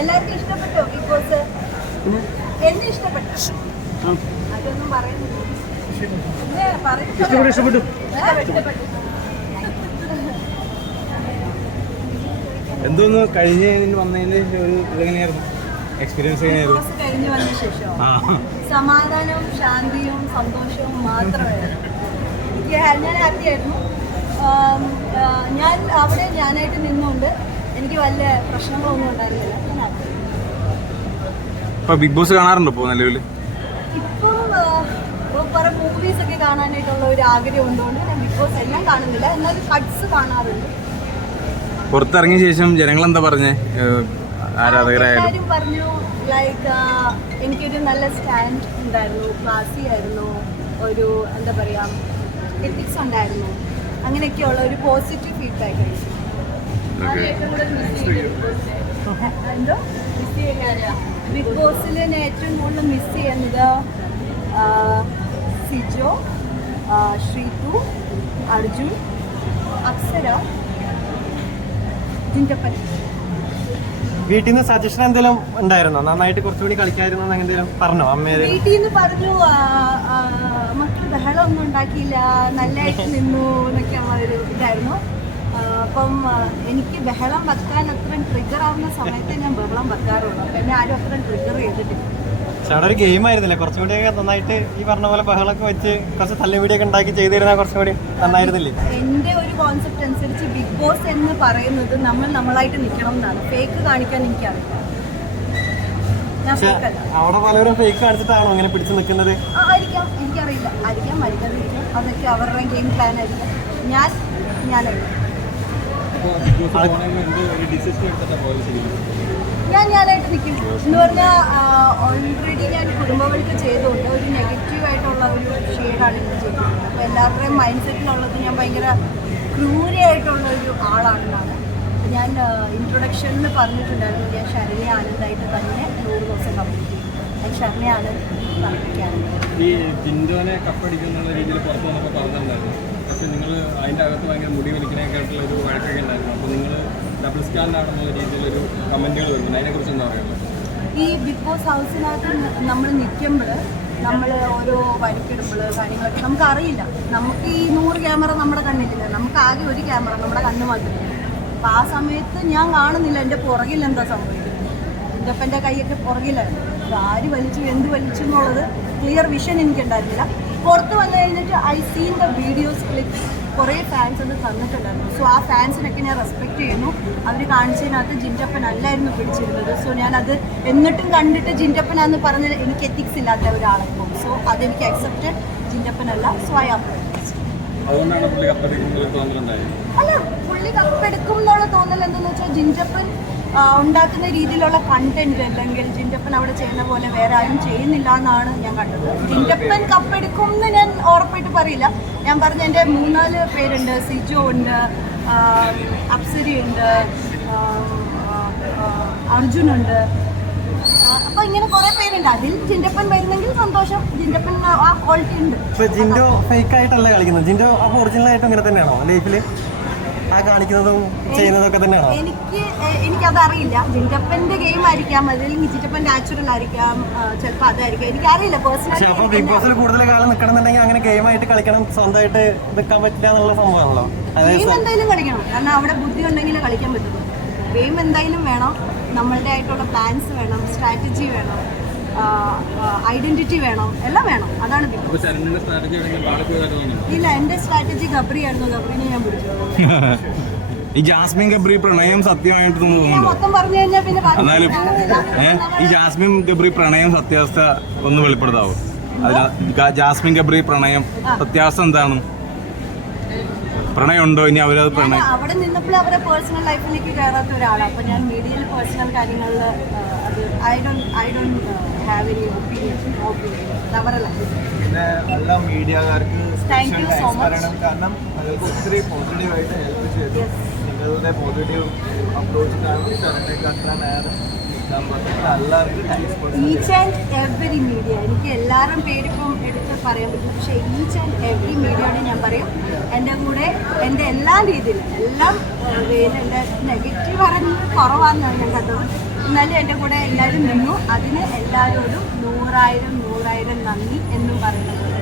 എല്ലാവർക്കും ഇഷ്ടപ്പെട്ടോ? Big boss എന്നെ ഇഷ്ടപ്പെട്ടു. അതൊന്നും പറയുന്നില്ല. ഇഷ്ടപ്പെട്ടു. എന്തോന്ന് കഴിഞ്ഞ് വന്നതിന്റെ ഒരു ഇതെങ്ങനെയായിരുന്നു? എക്സ്പീരിയൻസ് എങ്ങനെയായിരുന്നു? കഴിഞ്ഞു വന്ന ശേഷം സമാധാനവും ശാന്തിയും സന്തോഷവും മാത്രമായിരുന്നു എനിക്ക് ഞാൻ ഹാപ്പിയായിരുന്നു. ഞാൻ അവിടെ ഞാനായിട്ട് നിന്നുകൊണ്ട് എനിക്ക് വലിയ പ്രശ്നങ്ങളൊന്നും ഉണ്ടായിരുന്നില്ല. ബിഗ് ബോസ് കാണാറുണ്ടോ ഇപ്പോ നിലവിൽ ഇപ്പം കുറെ മൂവീസ് ഒക്കെ കാണാനായിട്ടുള്ള ഒരു ആഗ്രഹം ഉണ്ടോണ്ട് ഞാൻ ബിഗ് ബോസ് എല്ലാം കാണുന്നില്ല. എന്നാലും കട്ട്സ് കാണാറുണ്ട്. പുറത്തിറങ്ങിയ ശേഷം ജനങ്ങൾ എന്താ പറഞ്ഞേ ആരാധകരായാലും. പറഞ്ഞു ലൈക്ക് എനിക്കൊരു നല്ല സ്റ്റാൻഡ് ഉണ്ടായിരുന്നു. ക്ലാസ്സി ആയിരുന്നു. ഒരു എന്താ പറയാ എത്തിക്സ് ഉണ്ടായിരുന്നു. അങ്ങനെയൊക്കെയുള്ള ഒരു പോസിറ്റീവ് ഫീഡ്ബാക്ക് ആയിരുന്നു. എന്തോ ബിഗ് ബോസിൽ ഏറ്റവും കൂടുതൽ മിസ് ചെയ്യുന്നത് സിജോ ശ്രീതു അർജുൻ അപ്സര ജിന്റപ്പൻ വീട്ടിൽ നിന്ന് സജഷൻ എന്തെങ്കിലും ഉണ്ടായിരുന്നോ? നന്നായിട്ട് കുറച്ചുകൂടി കളിക്കായിരുന്നു അങ്ങനെ എന്തെങ്കിലും പറഞ്ഞോ? അമ്മേ വീട്ടിൽ നിന്ന് പറഞ്ഞു മക്കൾ ബഹളമൊന്നും ഉണ്ടാക്കിയില്ല നല്ലതായിട്ട് നിന്നു എന്നൊക്കെയുള്ള ഒരു ഇതായിരുന്നു. അപ്പം എനിക്ക് ബഹളം വെക്കാൻ അത്രയും ട്രിഗർ ആവുന്ന സമയത്ത് ഞാൻ ബഹളം വെക്കാറുള്ളൂ അപ്പം എന്നെ ആരും അത്രയും ട്രിഗർ ചെയ്തിട്ടില്ല. ഒരു ഗെയിം ആയിരുന്നില്ലേ? കുറച്ചുകൂടിയൊക്കെ നന്നായിട്ട് ഈ പറഞ്ഞ പോലെ ബഹളൊക്കെ വെച്ച് കുറച്ച് തല്ലുപിടിയൊക്കെ ഉണ്ടാക്കി ചെയ്തിരുന്ന കുറച്ചുകൂടി നന്നായിരുന്നില്ലേ? എന്റെ ഒരു കോൺസെപ്റ്റ് അനുസരിച്ച് ബിഗ് ബോസ് എന്ന് പറയുന്നത് നമ്മൾ നമ്മളായിട്ട് നിൽക്കണം എന്നാണ്. ഫേക്ക് കാണിക്കാൻ എനിക്കറിയില്ല. അവിടെ പലരും ഫേക്ക് കാണിച്ചിട്ടാണോ അങ്ങനെ പിടിച്ചു നിൽക്കുന്നത്? ആയിരിക്കാം. എനിക്കറിയില്ല. ആയിരിക്കാം മരിക്കാതിരിക്കാം അതൊക്കെ അവരുടെ ഗെയിം പ്ലാൻ ആയിരിക്കാം. ഞാൻ ഞാനല്ല. ഞാൻ ഞാനായിട്ട് നിൽക്കും. എന്ന് പറഞ്ഞാൽ ഓൾറെഡി ഞാൻ കുടുംബങ്ങൾക്ക് ചെയ്തുകൊണ്ട് ഒരു നെഗറ്റീവ് ആയിട്ടുള്ള ഒരു ഷെയ്ഡാണ് ഞാൻ ചെയ്തിട്ടുള്ളത്. അപ്പോൾ എല്ലാവരുടെയും മൈൻഡ് സെറ്റിലുള്ളത് ഞാൻ ഭയങ്കര ക്രൂരയായിട്ടുള്ള ഒരു ആളാണെന്നാണ്. ഞാൻ ഇൻട്രൊഡക്ഷനിൽ പറഞ്ഞിട്ടുണ്ടായിരുന്നു. ഞാൻ ശരണ്യ ആനന്ദായിട്ട് തന്നെ നൂറ് ദിവസം കംപ്ലീറ്റ് ചെയ്യും ഞാൻ ശരണ്യ ആനന്ദ് പറഞ്ഞിരിക്കുകയാണ് ഈ ജിൻഡോനെ കപ്പടിക്കുന്നുള്ള രീതിയിൽ പുറത്തു വന്നപ്പോൾ പറഞ്ഞിട്ടുണ്ടായിരുന്നു. പക്ഷെ നിങ്ങൾ അതിന്റെ അകത്ത് ഭയങ്കര മുടി വലിക്കുന്നതിനെക്കാട്ടുള്ള ഒരു വഴക്കൊക്കെ ഉണ്ടായിരുന്നു. അപ്പോൾ നിങ്ങൾ ഡബിൾ സ്റ്റാൻഡാണെന്നുള്ള രീതിയിലൊരു കമന്റുകൾ വരുന്നുണ്ട് അതിനെക്കുറിച്ച് എന്താ പറയുള്ളത് ഈ ബിഗ് ബോസ് ഹൗസിനകത്ത് നമ്മൾ നിൽക്കുമ്പോൾ നമ്മൾ ഓരോ വഴിക്കിടുമ്പോൾ കാര്യങ്ങളൊക്കെ നമുക്ക് അറിയില്ല നമുക്ക് ഈ നൂറ് ക്യാമറ നമ്മുടെ കണ്ണിലില്ല. നമുക്ക് ആകെ ഒരു ക്യാമറ നമ്മുടെ കണ്ണ് മാത്രമേ അപ്പം ആ സമയത്ത് ഞാൻ കാണുന്നില്ല. എന്റെ പുറകിൽ എന്താ സംഭവിക്കുന്നത് അപ്പം എന്റെ കൈയൊക്കെ പുറകിലായിരുന്നു. ആര് വലിച്ചു എന്ത് വലിച്ചു എന്നുള്ളത് ക്ലിയർ വിഷൻ എനിക്കുണ്ടായിരുന്നില്ല. പുറത്ത് വന്നു കഴിഞ്ഞിട്ട് I seen the videos clips കുറേ ഫാൻസ് അത് തന്നിട്ടുണ്ടായിരുന്നു. സോ ആ ഫാൻസിനൊക്കെ ഞാൻ റെസ്പെക്ട് ചെയ്യുന്നു. അവർ കാണിച്ചതിനകത്ത് ജിന്റപ്പൻ അല്ലായിരുന്നു പിടിച്ചിരുന്നത്. സോ ഞാനത് എന്നിട്ടും കണ്ടിട്ട് ജിന്റപ്പനാന്ന് പറഞ്ഞത് എനിക്ക് എത്തിക്സ് ഇല്ലാത്ത ഒരാളെപ്പോൾ സോ അതെനിക്ക് അക്സെപ്റ്റ് ജിന്റപ്പൻ അല്ല സോ ഐ തോന്നലുണ്ടായത് അല്ല പുള്ളി കപ്പെടുക്കും എന്നുള്ള തോന്നൽ എന്തെന്ന് വെച്ചാൽ ജിൻജപ്പൻ ആ, ഉണ്ടാക്കുന്ന രീതിയിലുള്ള കണ്ടന്റ് അല്ലെങ്കിൽ ജിൻഡപ്പൻ അവിടെ ചെയ്യുന്ന പോലെ വേറെ ആരും ചെയ്യുന്നില്ല എന്നാണ് ഞാൻ കണ്ടത്. ജിൻഡപ്പൻ കപ്പെടുക്കും എന്ന് ഞാൻ ഉറപ്പായിട്ട് പറയില്ല. ഞാൻ പറഞ്ഞ എന്റെ മൂന്നാൽ പേരുണ്ട്. സിജോ ഉണ്ട് അപ്സരി ഉണ്ട് അർജുൻ ഉണ്ട്. അപ്പൊ ഇങ്ങനെ കുറെ പേരുണ്ട്. അതിൽ ജിൻഡപ്പൻ വരുന്നെങ്കിൽ സന്തോഷം. ജിൻഡപ്പൻ ആ ക്വാളിറ്റി ഉണ്ട്. ജിൻഡോ ഫേക്ക് ആയിട്ടല്ല കളിക്കുന്നത്? ജിൻഡോ ഒറിജിനൽ ആയിട്ട് അങ്ങനെ തന്നെയാണോ? ലൈഫിൽ ആ കാണിക്കുന്നതും ചെയ്യുന്നതൊക്കെ തന്നെയാണ്? എനിക്ക് എനിക്കതറിയില്ല. ജിന്റപ്പന്റെ ഗെയിം ആയിരിക്കാം അല്ലെങ്കിൽ ജിന്റപ്പൻ നാച്ചുറൽ ആയിരിക്കാം ചിലപ്പോൾ അതായിരിക്കാം. എനിക്കറിയില്ല പേഴ്സണലി അപ്പോൾ ബിഗ് ബോസിൽ കൂടുതൽ കാലം നിൽക്കണമെന്നുണ്ടെങ്കിൽ അങ്ങനെ ഗെയിമായിട്ട് കളിക്കണം സ്വന്തമായിട്ട് നിൽക്കാൻ പറ്റില്ല എന്നുള്ള സംഭവമാണല്ലോ. ഗെയിം എന്തായാലും കളിക്കണം. കാരണം അവിടെ ബുദ്ധി ഉണ്ടെങ്കിലേ കളിക്കാൻ പറ്റുള്ളൂ ഗെയിം എന്തായാലും വേണം. നമ്മളുടെ ആയിട്ടുള്ള പ്ലാൻസ് വേണം. സ്ട്രാറ്റജി വേണം. ഐഡന്റിറ്റി വേണം എല്ലാം വേണം. അതാണ് ഇല്ല. എന്റെ സ്ട്രാറ്റജി ഗബ്രി ആയിരുന്നു ഗബ്രിനെ ഞാൻ പിടിച്ചു. ഈ ജാസ്മിൻ ഗബ്രി പ്രണയം സത്യമായിട്ട് ഞാൻ തോന്നുന്നുണ്ടോ പറഞ്ഞു കഴിഞ്ഞാൽ പിന്നെ ബാക്കി എന്നാലും ഈ ജാസ്മിൻ ഗബ്രി പ്രണയം സത്യാവസ്ഥ ഒന്ന് വെളിപ്പെടുത്താവോ? ജാസ്മിൻ ഗബ്രി പ്രണയം സത്യാവസ്ഥ എന്താണ്? പ്രണയം ഉണ്ടോ ഇനി അവരത് പ്രണയം അവിടെ നിന്നപ്പോൾ അവരെ പേഴ്സണൽ ലൈഫിലേക്ക് കയറാത്ത ഒരാളാണ് അപ്പോൾ ഞാൻ മീഡിയയിൽ പേഴ്സണൽ കാര്യങ്ങളിൽ I don't I don't have any opinion opinion life പിന്നെ എല്ലാ മീഡിയക്കാർക്ക് Thank you so much. പറയണം കാരണം നിങ്ങൾക്ക് ഒത്തിരി പോസിറ്റീവായിട്ട് ഹെൽപ്പ് ചെയ്തു. നിങ്ങളുടെ പോസിറ്റീവ് അപ്രോച്ച് കാരണം ശരണ്യക്ക് അത്ര നേരം ഈച്ച് ആൻഡ് എവറി മീഡിയ എനിക്ക് എല്ലാവരും പേരിപ്പം എടുത്ത് പറയാൻ പറ്റും. പക്ഷേ ഈച്ച് ആൻഡ് എവറി മീഡിയയോട് ഞാൻ പറയും എന്റെ കൂടെ എന്റെ എല്ലാ രീതിയിലും എല്ലാം എന്റെ നെഗറ്റീവ് പറഞ്ഞ് കുറവാണെന്നാണ് ഞാൻ കണ്ടത്. എന്നാലും എന്റെ കൂടെ എല്ലാവരും നിന്നു. അതിന് എല്ലാവരോടും നൂറായിരം നൂറായിരം നന്ദി എന്നും പറയുന്നത്